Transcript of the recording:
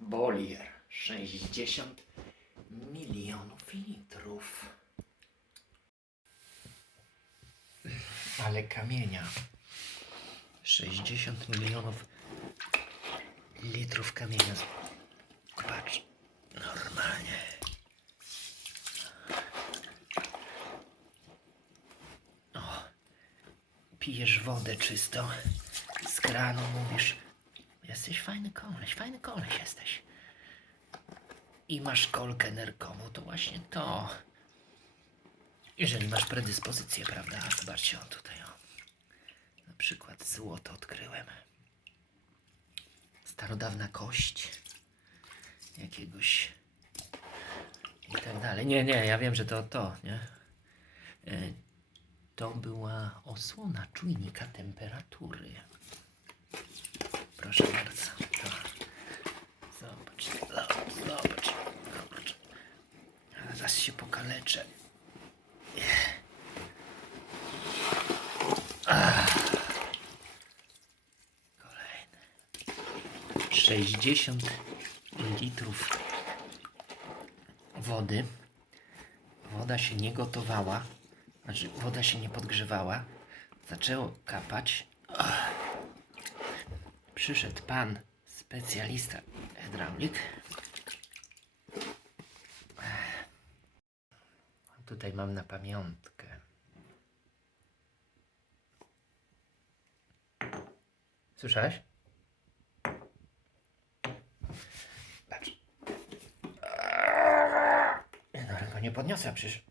Bolier 60 milionów litrów. Ale kamienia. 60 milionów litrów kamienia. Patrz, normalnie. O, pijesz wodę czystą z kranu, mówisz, jesteś fajny koleś, fajny koleś jesteś. I masz kolkę nerkową, to właśnie to. Jeżeli masz predyspozycję, prawda? Zobaczcie, o tutaj, o. Na przykład złoto odkryłem. Starodawna kość jakiegoś i tak dalej. Nie, nie, ja wiem, że to to, nie? E, To była osłona czujnika temperatury. Proszę bardzo. Zobacz, zobacz, zobacz. Kurczę. Zaraz się pokaleczę. Kolejny. 60 litrów wody. Woda się nie gotowała, znaczy woda się nie podgrzewała. Zaczęło kapać. Przyszedł pan specjalista hydraulik. Tutaj mam na pamiątkę. Słyszałeś? Patrz. Go nie podniosę, przecież